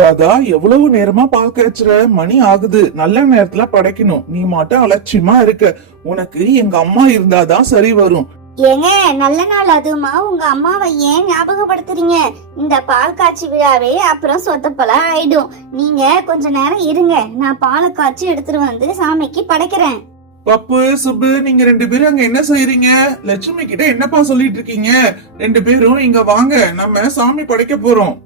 ராதா, எவ்வளவு நேரமா பால் காய்ச்சுற? மணி ஆகுது. நல்ல நேரத்துல படைக்கணும். நீ மட்டும் அலட்சியமா இருக்க. உனக்கு எங்க அம்மா இருந்தாதான் சரி வரும். ஏங்க, நல்ல நாள் அதுமா உங்க அம்மாவை ஏன் ஞாபகப்படுத்துறீங்க? இந்த பால் காய்ச்சி விழாவே அப்புறம் சொத்தப்பலா ஆயிடும். நீங்க கொஞ்ச நேரம் இருங்க, நான் பாலை காய்ச்சி எடுத்துட்டு வந்து சாமிக்கு படைக்கிறேன். பப்பு, சுப்பு, நீங்க ரெண்டு பேரும் அங்க என்ன செய்யறீங்க? லட்சுமி கிட்ட என்னப்பா சொல்லிட்டு இருக்கீங்க? ரெண்டு பேரும் இங்க வாங்க, நம்ம சாமி படைக்க போறோம்.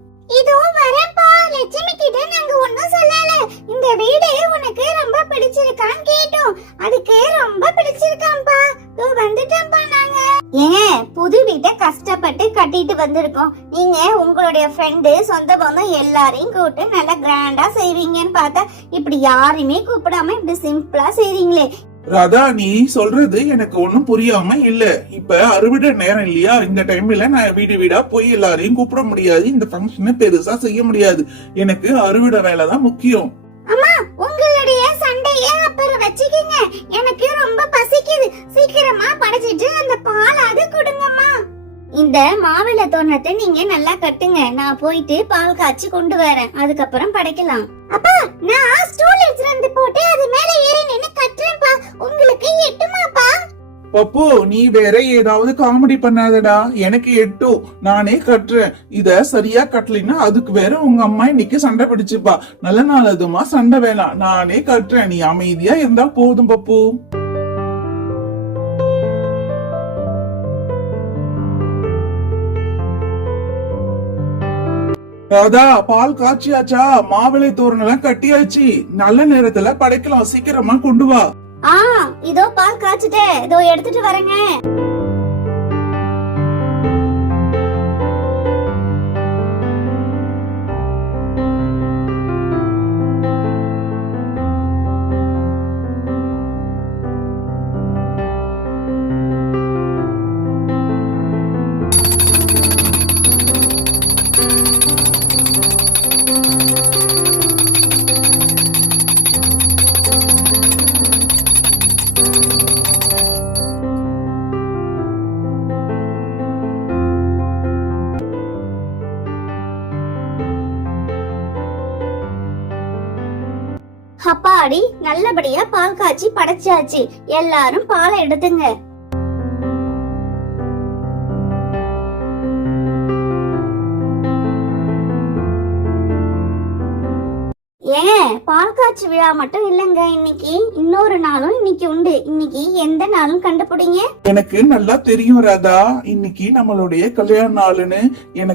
இதோ வரப்பா. லட்சுமி கிட்ட நாங்க ஒண்ணும் சொல்லல. இந்த வீடு உனக்கு ரொம்ப பிடிச்சிருக்கான்னு கேட்டோம். அதுக்கு ரொம்ப பிடிச்சிருக்காம்பா. தோ வந்துட்டோம்பா நாங்க. ஏன் புது வீட்டை கஷ்டப்பட்டு கட்டிட்டு வந்திருக்கோம். நீங்க உங்களுடைய ஃப்ரெண்டு சொந்த பந்தம் எல்லாரையும் கூப்பிட்டு நல்லா கிராண்டா செய்வீங்கன்னு பார்த்தா இப்படி யாரையுமே கூப்பிடாம இப்படி சிம்பிளா செய்றீங்களே. ராதா, நீ சொல்றது எனக்கு ஒண்ணும் புரியாம இல்ல. இப்ப அறுவடை நேரம் இல்லையா? இந்த டைம்ல நான் வீடு வீடா போய் எல்லாரையும் கூப்பிட முடியாது. இந்த ஃபங்க்ஷனை பெருசா செய்ய முடியாது. எனக்கு அறுவடை வேலை தான் முக்கியம். அம்மா, உங்களுடைய சண்டைய அப்புறம் வச்சுக்கீங்க. எனக்கு ரொம்ப பசிக்குது. சீக்கிரமா படைச்சிட்டு அந்த பாலாவது கொடுங்கம்மா. இந்த மாவிளை தோரணத்தை நீங்க நல்லா கட்டுங்க. நான் போயிட்டு பால் காய்ச்சி கொண்டு வரேன். அதுக்கப்புறம் படைக்கலாம். அப்பா, நான் ஸ்டூல் எடுத்து போட்டு அது மேல ஏறி நின்னு கட்டுறேன்ப்பா. உங்களுக்கு எட்டுமாப்பா? பப்பு, நீ வேற ஏதாவது காமெடி பண்ணாதடா. எனக்கு எட்டும், நானே கட்டுறேன். இத சரியா கட்டலினா அதுக்கு வேற உங்க அம்மா இன்னைக்கு சண்டை பிடிச்சுப்பா. நல்ல நாள் அதுமா, சண்டை வேணாம். நானே கட்டுறேன். நீ அமைதியா இருந்தா போதும் பப்பு. ராதா, பால் காய்ச்சியாச்சா? மாவிளை தோரணம் எல்லாம் கட்டியாச்சு. நல்ல நேரத்துல படைக்கலாம். சீக்கிரமா கொண்டு வா. இதோ பால் காய்ச்சிட்டேன். இதோ எடுத்துட்டு வரேங்க. அப்பாடி, நல்லபடியா பால் காய்ச்சி படைச்சாச்சு. எல்லாரும் பாலை எடுத்துங்க. ஏன் பால் காய்ச்சி விழா மட்டும் இல்லங்க இன்னைக்கு, இன்னொரு நாளும் இன்னைக்கு உண்டு. இன்னைக்கு எந்த நாளும் கண்டுபிடிங்க. எனக்கு நல்லா தெரியும் ராதா, இன்னைக்கு நம்மளுடைய கல்யாண நாளுன்னு. எனக்கு